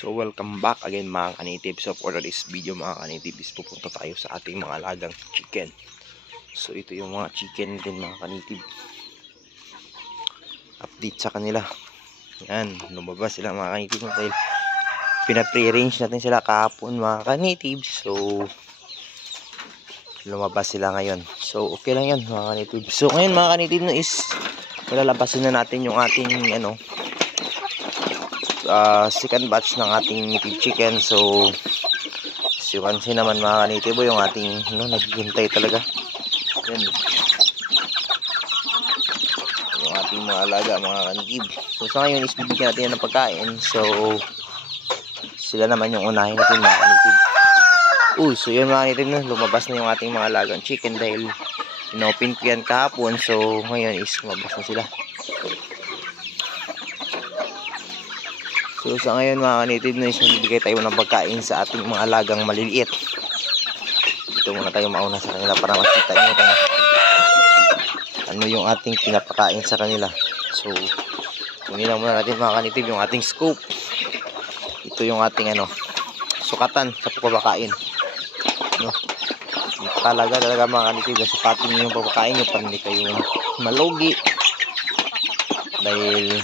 So welcome back again mga kanitib. So for this video mga kanitib is pupunta tayo sa ating mga alagang chicken. So ito yung mga chicken din mga kanitib. Update sa kanila. Yan, lumabas sila mga kanitib dahil pina-pre-arrange natin sila kahapon mga kanitib. So lumabas sila ngayon. So okay lang yan mga kanitib. So ngayon mga kanitib no is malalabasin na natin yung ating second batch ng ating native chicken. So as you can see naman mga kanitibo yung ating naghihintay talaga. Yan. Yung ating mga alaga mga kanitib. So sa ngayon is bibigyan natin ng pagkain. So sila naman yung unahin natin mga kanitib. So yun mga kanitib, lumabas na yung ating mga alagang chicken dahil inopen ko yan kahapon. So ngayon is lumabas na sila. So sa ngayon mga kanitib no is magbibigay tayo ng pagkain sa ating mga alagang maliliit. Dito muna tayo mauna sa kanila para makita nyo kung ano yung ating pinapakain sa kanila. So kunin lang muna natin mga kanitib yung ating scoop. Ito yung ating sukatan sa pagpapakain. Talaga mga kanitib, sukatin nyo yung pagpapakain nyo para hindi kayo malugi. Dahil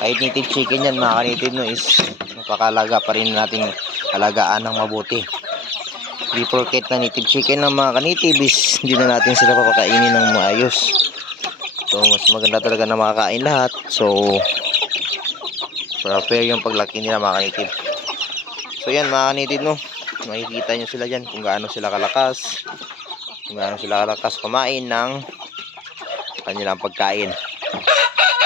kahit native chicken yan mga kanitib no is napakalaga pa rin natin alagaan ng mabuti. Di porket na native chicken ng mga kanitib is hindi na natin sila papakainin ng maayos. So mas maganda talaga na makakain lahat. So para fair yung paglaki nila mga kanitib. So yan mga kanitib no, makikita nyo sila dyan kung gaano sila kalakas, kumain ng kanilang pagkain.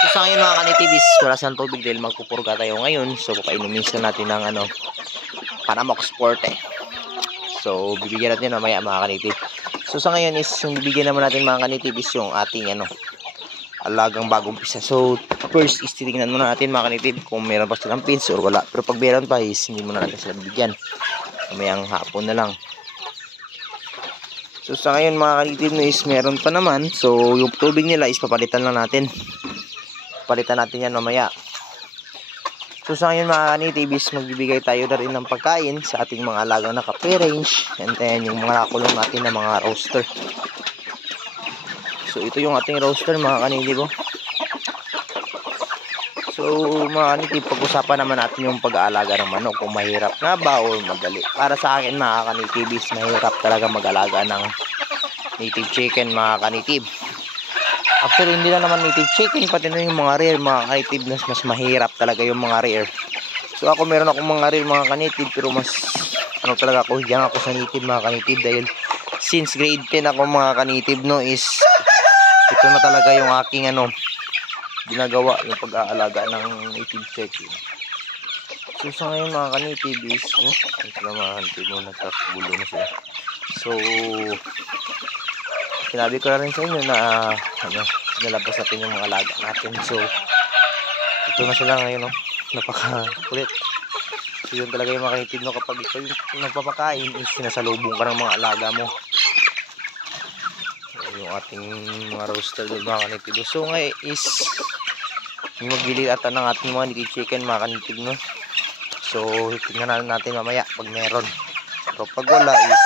So sa ngayon mga kanitib is wala silang tubig dahil magpupurga tayo ngayon. So papainumin sila natin ng Panamox Forte. So bibigyan natin mamaya mga kanitib. So sa ngayon is yung bibigyan naman natin mga kanitib is yung ating alagang bagong pisa. So first is titingnan muna natin mga kanitib kung meron pa silang pins or wala. Pero pag meron pa is hindi muna natin sila bibigyan. Mamayang hapon na lang. So sa ngayon mga kanitib is meron pa naman. So yung tubig nila is papalitan lang natin. Palitan natin yan mamaya. So sa ngayon mga kanitib is magbibigay tayo na rin ng pagkain sa ating mga alagang naka-pre-range. And then yung mga nakulong natin na mga roaster. So ito yung ating roaster mga kanitib. So mga kanitib, pag-usapan naman natin yung pag-aalaga ng manok. Kung mahirap nga ba o madali. Para sa akin mga kanitib is mahirap talaga mag-alaga ng native chicken mga kanitib. Actually, hindi lang naman native chicken, pati na yung mga rare, mga kanitib, mas mahirap talaga yung mga rare. So ako meron akong mga rare, mga kanitib, pero mas, talaga ako, diyan ako sa native, mga kanitib, dahil since grade 10 ako mga kanitib, no, is, ito na talaga yung aking, ginagawa, yung pag-aalaga ng native chicken. So sa ngayon mga kanitib is, ito na mga kanitib, nasa bulo na sila. So, sinabi ko na rin sa inyo na nalabas natin yung mga alaga natin. So ito na sila ngayon napaka-kulit. So yun talaga yung mga kanitib kapag ito yung nagpapakain is sinasalubong ka ng mga alaga mo. So, yung ating mga roaster doon mga kanitib. So ngayon is magbili ata ng ating mga native chicken mga kanitib no. So tingnan natin mamaya pag meron. So pag wala is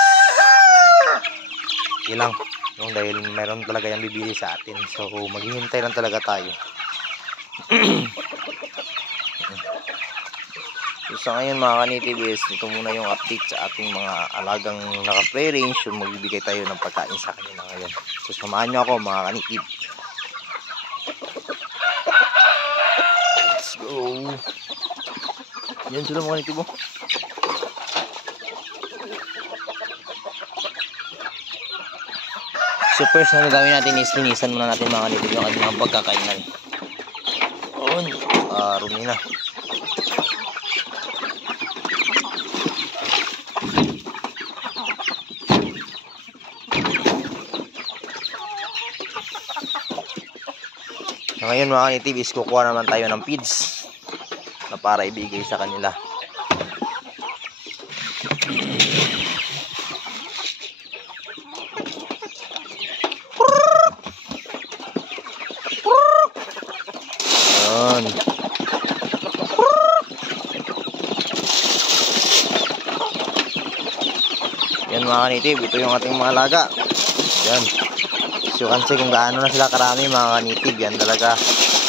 ilang dahil meron talaga yung bibili sa atin. So maghihintay lang talaga tayo. So sa ngayon mga kanitib is ito muna yung update sa ating mga alagang naka-play range. So magbibigay tayo ng pagkain sa kanila ngayon. So samahan nyo ako mga kanitib. Let's go. Yan sila mga kanitib. So first na gagawin natin is linisan muna natin mga kanitib yung ating mga pagkakainan. Rumi na. So ngayon mga kanitib is kukuha naman tayo ng feeds na para ibigay sa kanila. Yan. mga kanitib, ito yung ating mga alaga. Yan. So kasi kung gaano na sila karami mga kanitib, yan talaga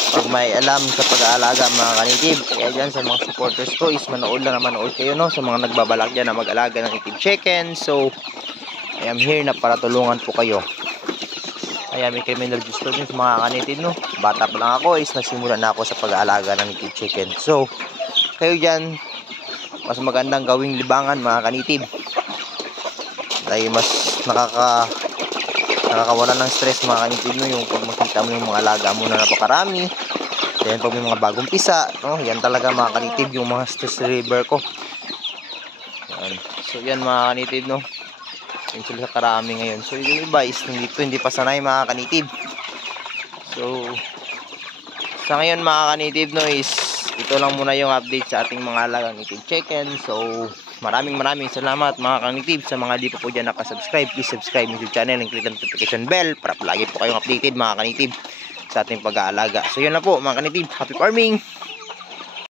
pag may alam sa pag-aalaga mga kanitib. Kaya dyan sa mga supporters ko is manood lang na manood kayo, no, sa mga nagbabalak dyan na mag-alaga ng native chicken. So I am here na para tulungan po kayo. Kaya may criminal gusto din sa mga kanitib, no. Bata pa lang ako is nagsimula na ako sa pag-aalaga ng native chicken. So kayo dyan, mas magandang gawing libangan mga kanitib. Dahil mas nakakawala ng stress mga kanitib, no, yung pag makita mo yung mga alaga mo na napakarami. Then pag may mga bagong pisa, no, yan talaga mga kanitib yung mga stress reliever ko. Yan. So yan mga kanitib, no, yun sila karami ngayon. So yung iba is hindi pa sanay mga kanitib. So sa ngayon mga kanitib, no, is ito lang muna yung update sa ating mga alagang native chicken. So maraming salamat mga kanitib. Sa mga di pa po dyan nakasubscribe, please subscribe YouTube channel and click the notification bell para palagi po kayong updated mga kanitib sa ating pag-aalaga. So yun na po mga kanitib, happy farming!